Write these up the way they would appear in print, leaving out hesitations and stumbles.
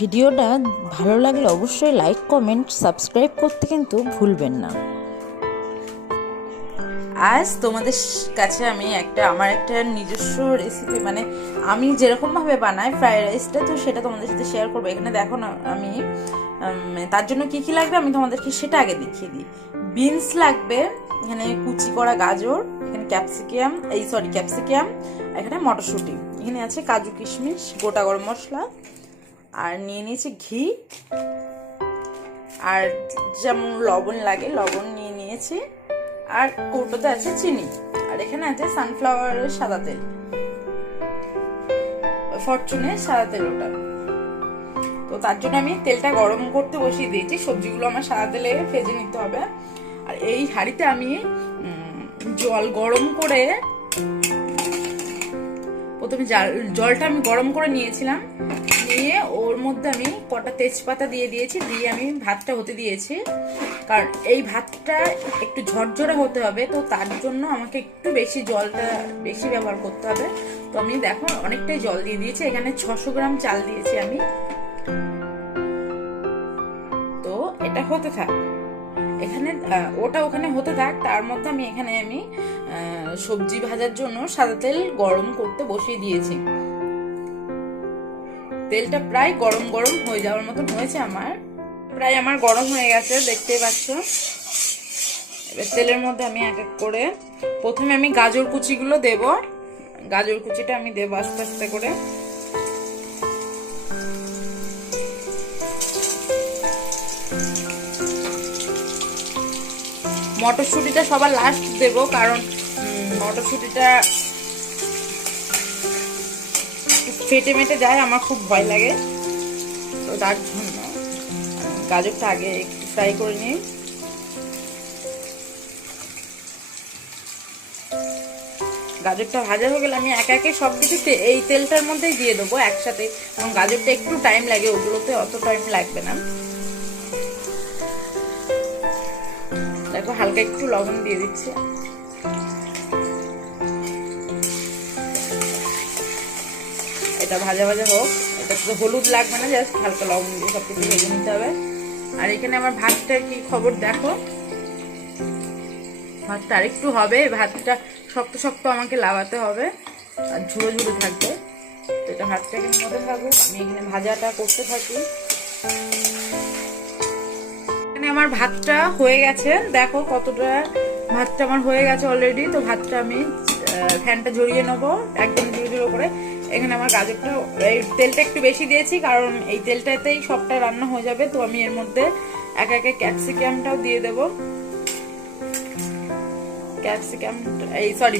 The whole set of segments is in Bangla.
ভিডিওটা ভালো লাগলে অবশ্যই লাইক কমেন্ট সাবস্ক্রাইব করতে কিন্তু ভুলবেন না। আজ তোমাদের কাছে আমি আমার একটা নিজস্ব রেসিপি, মানে আমি যেরকমভাবে বানাই ফ্রাইড রাইসটা, তো সেটা তোমাদের সাথে শেয়ার করবো। এখানে দেখো না, আমি তার জন্য কি কি লাগবে আমি তোমাদেরকে সেটা আগে দেখিয়ে দিই। বিনস লাগবে, এখানে কুচি করা গাজর, এখানে ক্যাপসিকাম, এখানে মটরশুঁটি, এখানে আছে কাজু কিশমিশ, গোটা গরম মশলা, আর নিয়ে নিয়েছি ঘি, আর যেমন লবণ লাগে লবণ নিয়ে নিয়েছি, আর কৌটোতে আছে চিনি, আর এখানে আছে সানফ্লাওয়ারের সাদা তেল, ফরচুনের সাদা তেল ওটা। তো তার জন্য আমি তেলটা গরম করতে বসিয়ে দিয়েছি, সবজিগুলো আমার সাদা তেলে ভেজে নিতে হবে। আর এই হাঁড়িতে আমি জল গরম করে, প্রথমে জলটা আমি গরম করে নিয়েছিলাম, নিয়ে ওর মধ্যে আমি কটা তেজপাতা দিয়ে দিয়েছি, দিয়ে আমি ভাতটা হতে দিয়েছি। কারণ এই ভাতটা একটু ঝরঝরে হতে হবে, তো তার জন্য আমাকে একটু জলটা বেশি ব্যবহার করতে হবে। তো আমি দেখো অনেকটাই জল দিয়ে দিয়েছি, এখানে 600 গ্রাম চাল দিয়েছি আমি। তো এটা হতে থাক, এখানে ওখানে হতে থাক, তার মধ্যে আমি সবজি ভাজার জন্য সাদা তেল গরম করতে বসিয়ে দিয়েছি। তেলটা প্রায় গরম গরম হয়ে যাওয়ার মতন হয়েছে, প্রায় আমার গরম হয়ে গেছে, দেখতেই পাচ্ছ। এবার তেলের মধ্যে আমি এক এক করে প্রথমে আমি গাজর কুচিগুলো দেব, গাজর কুচিটা আমি দেবো আস্তে আস্তে করে। মটরশুঁটিটা সবার লাস্ট দেব, কারণ মটরশুঁটিটা ফেটে মেটে যায়, আমার খুব ভয় লাগে, তো তার জন্য গাজরটা আগে একটু ফ্রাই করে নিই। গাজরটা ভাজা হয়ে গেলে আমি একে সবকিছু এই তেলটার মধ্যেই দিয়ে দেবো একসাথে, এবং গাজরটা একটু টাইম লাগে, ওগুলোতে অত টাইম লাগবে না। দেখো হালকা একটু লবণ দিয়ে দিচ্ছি, এটা ভাজা ভাজা হোক। এটা তো হলুদ লাগবে না, জাস্ট হালকা লবণ দিয়ে সবকিছু ভেজে নিতে হবে। আর এখানে আমার ভাতটার কি খবর দেখো, ভাতটা আরেকটু হবে, ভাতটা শক্ত শক্ত আমাকে লাগাতে হবে, আর ঝুড়ো ঝুড়ো থাকবে। তো এটা ভাতটা এখানে মধ্যে থাকুক, আমি এখানে ভাজাটা করতে থাকি। এখানে আমার ভাতটা হয়ে গেছে, দেখো কতটা ভাতটা আমার হয়ে গেছে অলরেডি। তো ভাতটা আমি ফ্যানটা ঝরিয়ে নেবো একদম ঝুড়ো ঝুড়ো করে। এখানে আমার গাজরটা, এই তেলটা একটু বেশি দিয়েছি কারণ এই তেলটাতেই সবটা রান্না হয়ে যাবে। তো আমি এর মধ্যে একে ক্যাপসিকামটাও দিয়ে দেবো,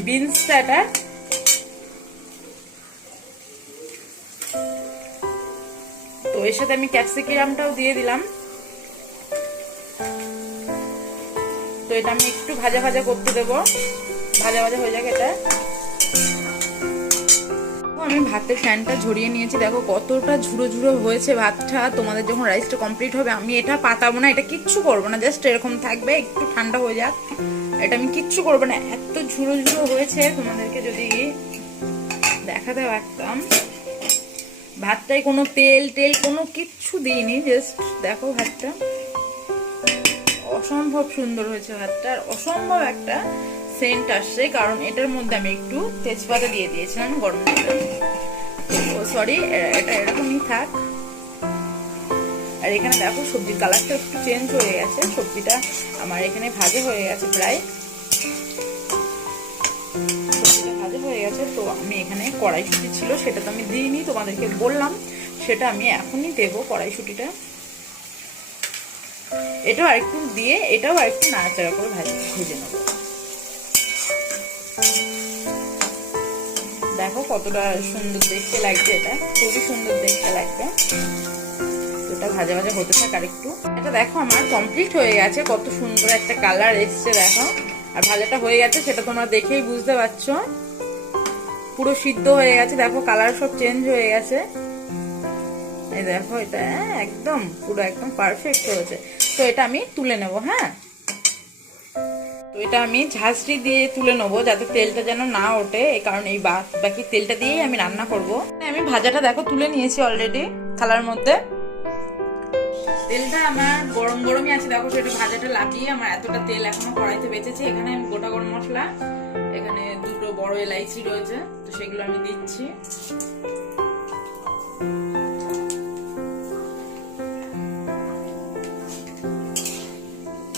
বিনসটা, এটা তো এর সাথে আমি ক্যাপসিকামটাও দিয়ে দিলাম। তো এটা আমি একটু ভাজা ভাজা করতে দেবো, ভাজা ভাজা হয়ে যাক এটা। আমি ভাতের ফ্যানটা ঝরিয়ে নিয়েছি, দেখো কতটা ঝুড়ো ঝুড়ো হয়েছে ভাতটা। তোমাদের যখন রাইসটা কমপ্লিট হবে আমি এটা পাতাবো না, এটা কিচ্ছু করবো না, জাস্ট এরকম থাকবে, একটু ঠান্ডা হয়ে যাক। এটা আমি কিচ্ছু করবো না, এত ঝুড়ো ঝুড়ো হয়েছে। তোমাদেরকে যদি দেখাতে পারতাম, ভাতটায় কোনো তেল কোনো কিচ্ছু দিইনি, জাস্ট দেখো ভাতটা অসম্ভব সুন্দর হয়েছে ভাতটা, আর অসম্ভব একটা সেন্ট আসছে, কারণ এটার মধ্যে আমি একটু তেজপাতা দিয়ে দিয়েছিলাম গরম করে। সরি, এটা এরকমই থাক। আর এখানে দেখো সবজির কালারটা একটু চেঞ্জ হয়ে গেছে, সবজিটা আমার এখানে ভাজা হয়ে গেছে, প্রায় সবজিটা ভাজা হয়ে গেছে। তো আমি এখানে কড়াইশুঁটি ছিল, সেটা তো আমি দিইনি, তোমাদেরকে বললাম, সেটা আমি এখনই দেবো কড়াইশুঁটিটা। এটাও আরেকটু দিয়ে, এটাও আরেকটু নাড়াচাড়া করে ভেজে নেবো। দেখো কতটা সুন্দর দেখতে লাগছে, এটা খুবই সুন্দর দেখতে লাগবে। এটা ভাজা ভাজা হতে থাক আরেকটু। এটা দেখো আমার কমপ্লিট হয়ে গেছে, কত সুন্দর একটা কালার এসছে দেখো। আর ভাজাটা হয়ে গেছে সেটা তোমরা দেখেই বুঝতে পারছো, পুরো সিদ্ধ হয়ে গেছে, দেখো কালার সব চেঞ্জ হয়ে গেছে। এই দেখো এটা একদম পুরো একদম পারফেক্ট হয়েছে। তো এটা আমি তুলে নেবো। হ্যাঁ, তো এটা আমি ঝাঁঝরি দিয়ে তুলে নেবো, যাতে তেলটা যেন না ওঠে, এই কারণে এই বাকি তেলটা দিয়েই আমি রান্না করব। আমি ভাজাটা দেখো তুলে নিয়েছি অলরেডি থালার মধ্যে। তেলটা আমার গরম গরমই আছে, দেখো সেটা ভাজাটা লাগিয়ে আমার এতটা তেল এখনো কড়াইতে বেঁচেছে। এখানে আমি গোটা গরম মশলা, এখানে দুটো বড় এলাইচি রয়েছে, তো সেগুলো আমি দিচ্ছি।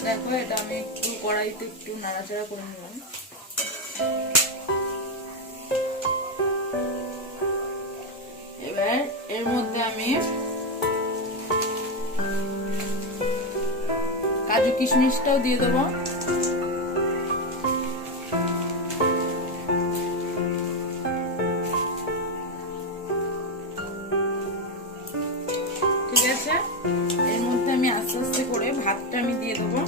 দেখো এটা আমি একটু কড়াইতে একটু নাড়াচাড়া করে নিলাম। এবার এর মধ্যে আমি কাজু কিশমিশটাও দিয়ে দেবো। ঠিক আছে, এর মধ্যে আমি আস্তে আস্তে করে ভাতটা আমি দিয়ে দেবো।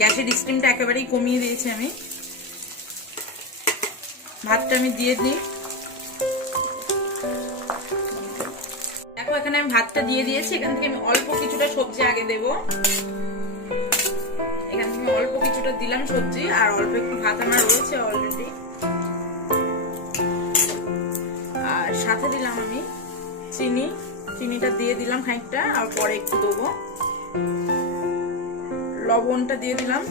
গ্যাসের স্টিমটা একেবারেই কমিয়ে দিয়েছি আমি। ভাতটা আমি দিয়ে দিই। দেখো এখানে আমি ভাতটা দিয়ে দিয়েছি। এখান থেকে আমি অল্প কিছুটা সবজি আগে দেব। এখান থেকে অল্প কিছুটা দিলাম সবজি, আর অল্প একটু ভাত আমার রয়েছে অলরেডি। আর সাথে দিলাম আমি চিনিটা দিয়ে দিলাম খানিকটা, আর পরে একটু দেবো। লবণটা দিয়ে দিলাম।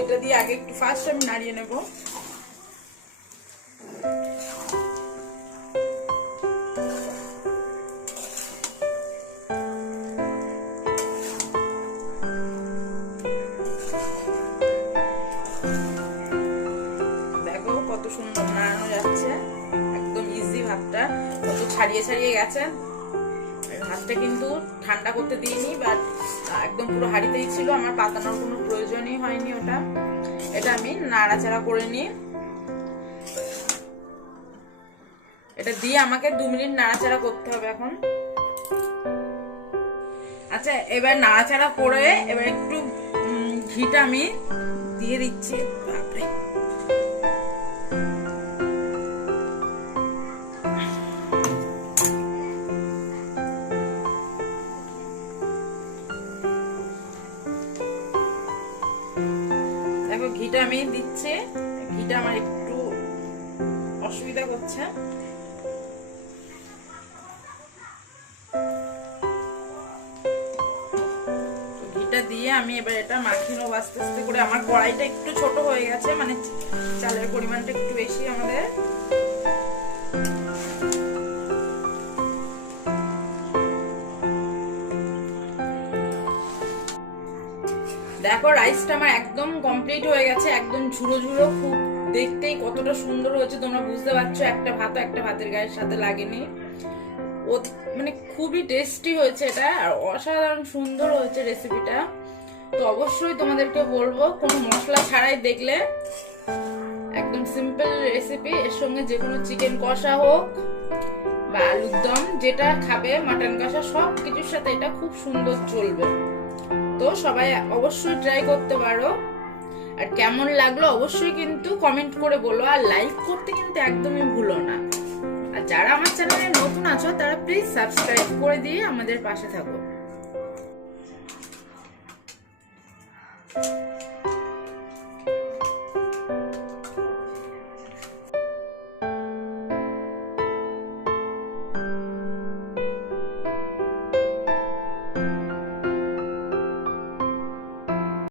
এটা দিয়ে আগে একটু ফার্স্ট আমি নাড়িয়ে নেব। দেখো কত সুন্দর নাড়ানো যাচ্ছে, একদম ইজি। ভাতটা কত ছাড়িয়ে ছাড়িয়ে গেছে। ভাতটা কিন্তু ঠান্ডা করতে দিইনি, বাট একদম পুরো হাঁড়িতেই ছিল, আমার পাতানোর কোনো প্রয়োজনই হয়নি ওটা। এটা আমি নাড়াচাড়া করে নিই। এটা দিয়ে আমাকে 2 মিনিট নাড়াচাড়া করতে হবে এখন। আচ্ছা, এবার নাড়াচাড়া করে এবার একটু ঘিটা আমি দিয়ে দিচ্ছি। বাপরে, দেখো ঘিটা আমি দিচ্ছি। ঘিটা আমার একটু অসুবিধা করছে। ঘিটা দিয়ে আমি এবার এটা মাখিয়ে নেবো আস্তে আস্তে করে। আমার কড়াইটা একটু ছোট হয়ে গেছে, মানে চালের পরিমাণটা একটু বেশি আমাদের। দেখো রাইসটা আমার একদম কমপ্লিট হয়ে গেছে, একদম ঝুড়ো ঝুড়ো। খুব দেখতেই কতটা সুন্দর হয়েছে তোমরা বুঝতে পারছো। একটা ভাতের গায়ের সাথে লাগেনি। ও মানে খুবই টেস্টি হয়েছে এটা, আর অসাধারণ সুন্দর হয়েছে রেসিপিটা। তো অবশ্যই তোমাদেরকে বলবো, কোনো মশলা ছাড়াই দেখলে একদম সিম্পল রেসিপি। এর সঙ্গে যে কোনো চিকেন কষা হোক বা আলুর দম, যেটা খাবে, মাটন কষা, সব কিছুর সাথে এটা খুব সুন্দর চলবে। তো সবাই অবশ্যই ট্রাই করতে পারো। আর কেমন লাগলো অবশ্যই কিন্তু কমেন্ট করে বলো, আর লাইক করতে কিন্তু একদমই ভুলো না। আর যারা আমার চ্যানেলে নতুন আছো তারা প্লিজ সাবস্ক্রাইব করে দিয়ে আমাদের পাশে থাকো।